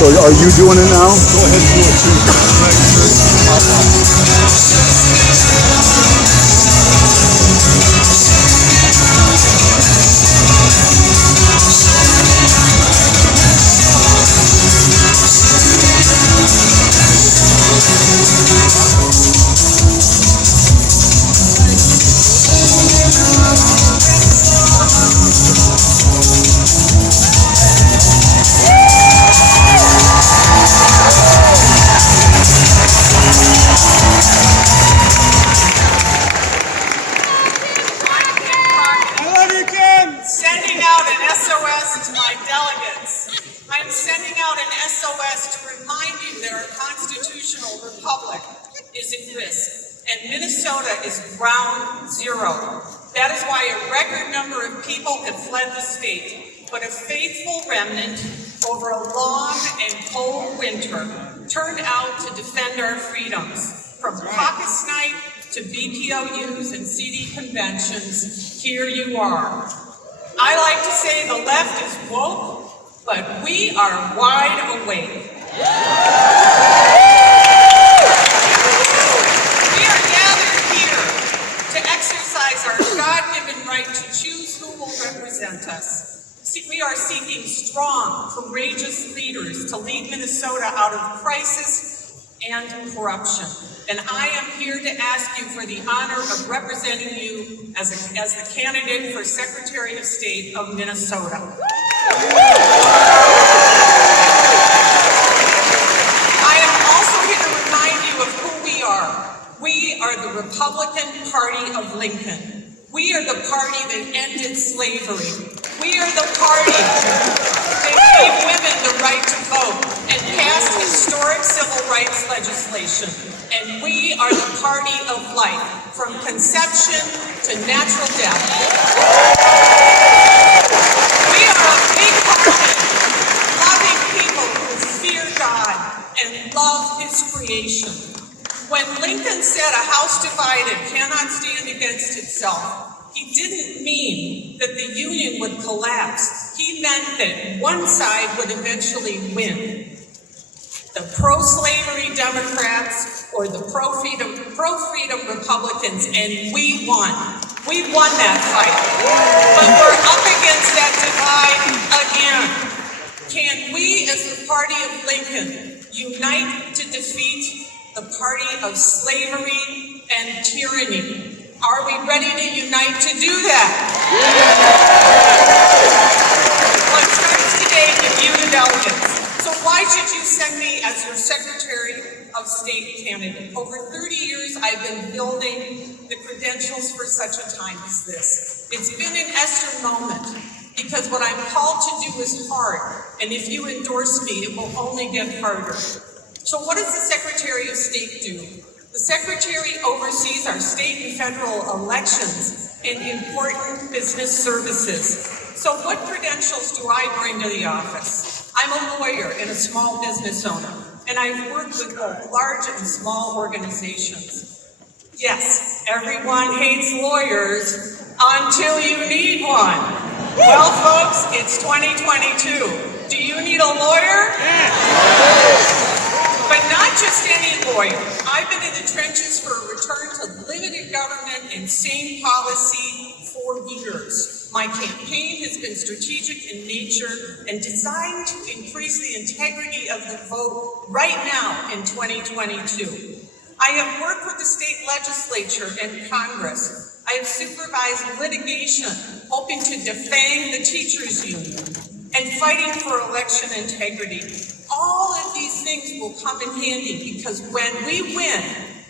So are you doing it now? Go ahead and do it too. Sending out an SOS to my delegates. I'm sending out an SOS to remind you that our constitutional republic is at risk, and Minnesota is ground zero. That is why a record number of people have fled the state, but a faithful remnant over a long and cold winter turned out to defend our freedoms. From caucus night to BPOUs and city conventions, here you are. I like to say the left is woke, but we are wide awake. We are gathered here to exercise our God-given right to choose who will represent us. We are seeking strong, courageous leaders to lead Minnesota out of crisis and corruption. And I am here to ask you for the honor of representing you as the candidate for Secretary of State of Minnesota. I am also here to remind you of who we are. We are the Republican Party of Lincoln. We are the party that ended slavery. We are the party that gave women the right to vote and passed historic civil rights legislation. And we are the party of life, from conception to natural death. We are a big-hearted, loving people who fear God and love His creation. When Lincoln said a house divided cannot stand against itself, he didn't mean that the Union would collapse. He meant that one side would eventually win. The pro-slavery Democrats or the pro-freedom Republicans, and we won. We won that fight. But we're up against that divide again. Can we, as the party of Lincoln, unite to defeat the party of slavery and tyranny? Are we ready to unite to do that? Well, it starts today with you, the delegates. So why should you send me as your Secretary of State candidate? Over 30 years, I've been building the credentials for such a time as this. It's been an Esther moment, because what I'm called to do is hard, and if you endorse me, it will only get harder. So what does the Secretary of State do? The Secretary oversees our state and federal elections and important business services. So what credentials do I bring to the office? I'm a lawyer and a small business owner, and I've worked with both large and small organizations. Yes, everyone hates lawyers until you need one. Well, folks, it's 2022. Do you need a lawyer? But not just any lawyer. I've been in the trenches for a return to limited government and sane policy for years. My campaign has been strategic in nature and designed to increase the integrity of the vote right now in 2022. I have worked with the state legislature and Congress. I have supervised litigation, hoping to defang the teachers' union, and fighting for election integrity. All of these things will come in handy, because when we win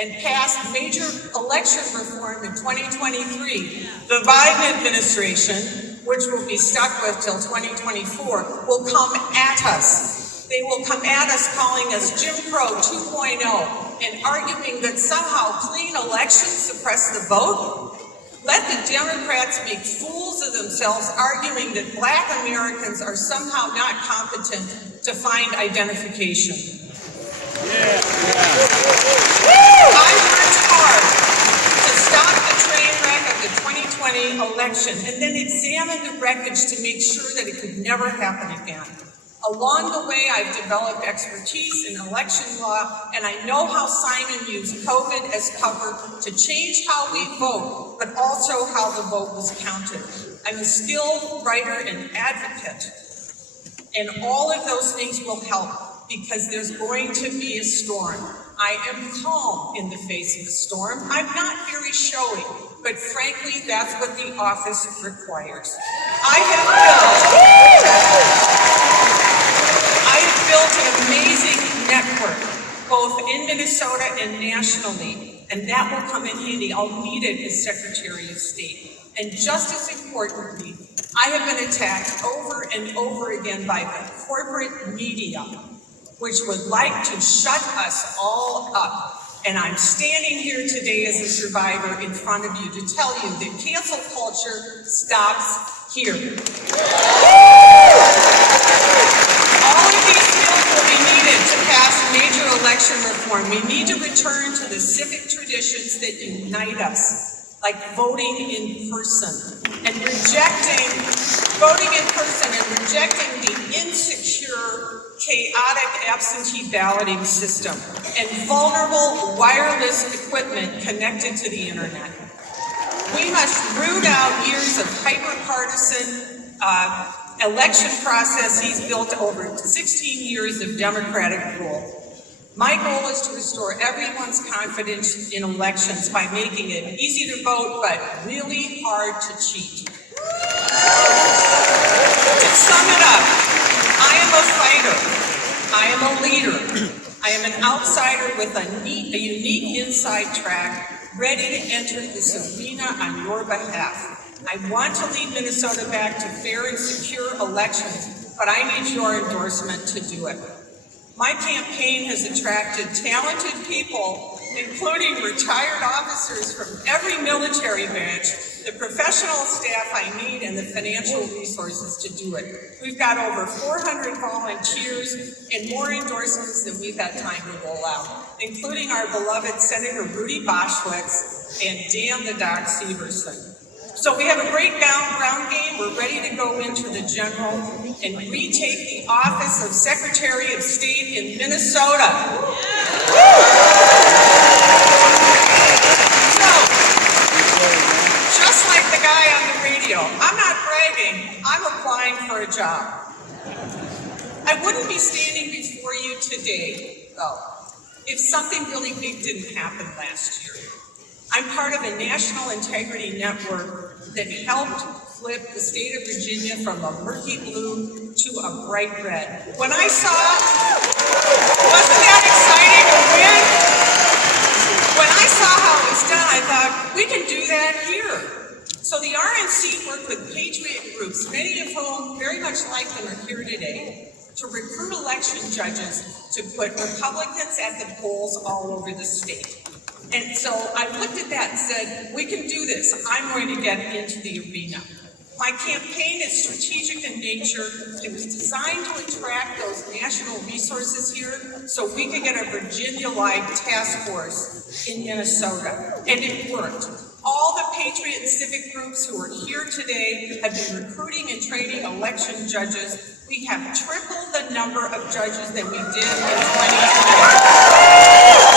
and pass major election reform in 2023, the Biden administration, which we'll be stuck with till 2024, will come at us. They will come at us calling us Jim Crow 2.0 and arguing that somehow clean elections suppress the vote. Let the Democrats make fools of themselves arguing that Black Americans are somehow not competent to find identification. I worked hard to stop the train wreck of the 2020 election and then examine the wreckage to make sure that it could never happen again. Along the way, I've developed expertise in election law, and I know how Simon used COVID as cover to change how we vote, but also how the vote was counted. I'm a skilled writer and advocate, and all of those things will help because there's going to be a storm. I am calm in the face of a storm. I'm not very showy, but frankly, that's what the office requires. I have built an amazing network, both in Minnesota and nationally, and that will come in handy. I'll need it as Secretary of State. And just as importantly, I have been attacked over and over again by the corporate media, which would like to shut us all up. And I'm standing here today as a survivor in front of you to tell you that cancel culture stops here. All of these bills will be needed to pass major election reform. We need to return to the civic traditions that unite us, like voting in person and rejecting the insecure, chaotic absentee balloting system and vulnerable wireless equipment connected to the internet. We must root out years of hyper-partisan election processes built over 16 years of Democratic rule. My goal is to restore everyone's confidence in elections by making it easy to vote, but really hard to cheat. To sum it up, I am a fighter. I am a leader. I am an outsider with a unique inside track, ready to enter this arena on your behalf. I want to lead Minnesota back to fair and secure elections, but I need your endorsement to do it. My campaign has attracted talented people, including retired officers from every military branch, the professional staff I need, and the financial resources to do it. We've got over 400 volunteers and more endorsements than we've had time to roll out, including our beloved Senator Rudy Boschwitz and Dan the Doc Severson. So we have a great ground game. We're ready to go into the general and retake the office of Secretary of State in Minnesota. So, just like the guy on the radio, I'm not bragging, I'm applying for a job. I wouldn't be standing before you today, though, if something really big didn't happen last year. I'm part of a national integrity network that helped flip the state of Virginia from a murky blue to a bright red. When I saw, wasn't that exciting, a win? When I saw how it was done, I thought, we can do that here. So the RNC worked with patriot groups, many of whom, very much like them, are here today, to recruit election judges to put Republicans at the polls all over the state. And so I looked at that and said, we can do this. I'm going to get into the arena. My campaign is strategic in nature. It was designed to attract those national resources here so we could get a Virginia-like task force in Minnesota. And it worked. All the patriot and civic groups who are here today have been recruiting and training election judges. We have tripled the number of judges than we did in 2020.